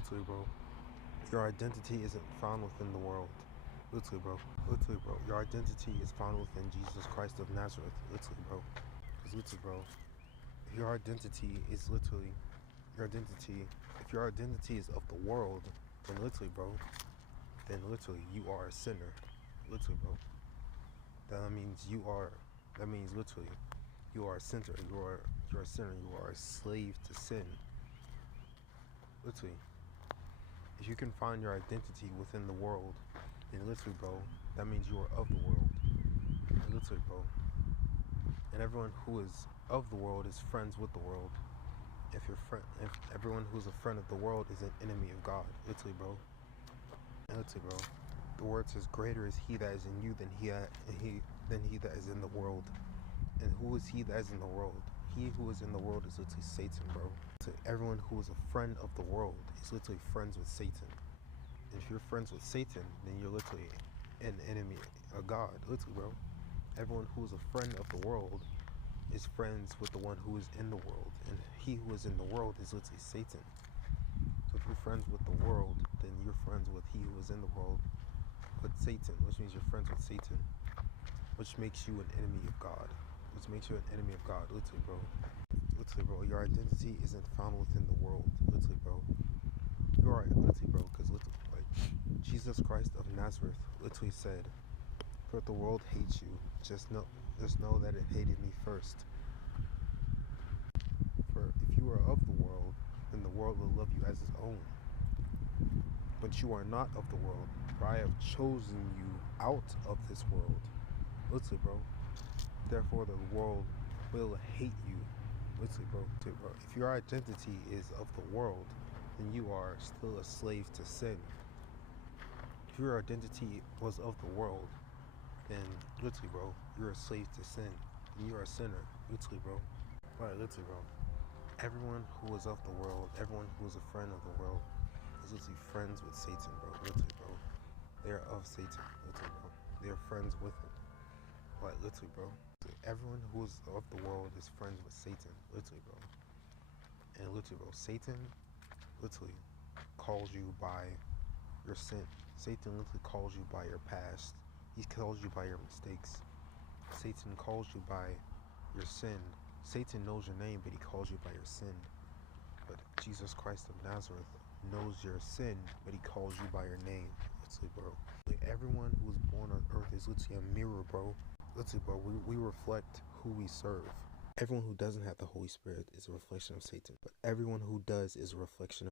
Literally, bro. Your identity isn't found within the world. Literally, bro. Literally, bro. Your identity is found within Jesus Christ of Nazareth. Literally, bro. Because literally, bro. If your identity is literally your identity, if your identity is of the world, then literally, bro, then literally you are a sinner. Literally, bro. That means literally you are a sinner. You're a sinner. You are a slave to sin. Literally. If you can find your identity within the world, then literally, bro, that means you are of the world. Literally, bro. And everyone who is of the world is friends with the world. If everyone who's a friend of the world is an enemy of God. Literally, bro. Literally, bro. The word says, "Greater is he that is in you than he that is in the world." And who is he that is in the world? He who is in the world is literally Satan, bro. So everyone who is a friend of the world is literally friends with Satan. And if you're friends with Satan, then you're literally an enemy of God. Literally, bro. Everyone who is a friend of the world is friends with the one who is in the world. And he who is in the world is literally Satan. So if you're friends with the world, then you're friends with he who is in the world, with Satan, which means you're friends with Satan, which makes you an enemy of God. Which makes you an enemy of God. Literally, bro. Literally, bro. Your identity isn't found within the world. Literally, bro. You're right. Literally, bro. Because literally, like, Jesus Christ of Nazareth literally said, "For if the world hates you, just know that it hated me first. For if you are of the world, then the world will love you as its own. But you are not of the world, for I have chosen you out of this world." Literally, bro. Therefore, the world will hate you. Literally, bro. If your identity is of the world, then you are still a slave to sin. If your identity was of the world, then literally, bro, you're a slave to sin. And you're a sinner. Literally, bro. Right, literally, bro. Everyone who is of the world, everyone who is a friend of the world, is literally friends with Satan, bro. Literally, bro. They are of Satan. Literally, bro. They are friends with him. Like, literally, bro. Everyone who is of the world is friends with Satan. Literally, bro. And literally, bro, Satan literally calls you by your sin. Satan literally calls you by your past. He calls you by your mistakes. Satan calls you by your sin. Satan knows your name, but he calls you by your sin. But Jesus Christ of Nazareth knows your sin, but he calls you by your name. Literally, bro. Like, everyone who is born on earth is literally a mirror, bro. Literally, bro, we reflect who we serve. Everyone who doesn't have the Holy Spirit is a reflection of Satan, but everyone who does is a reflection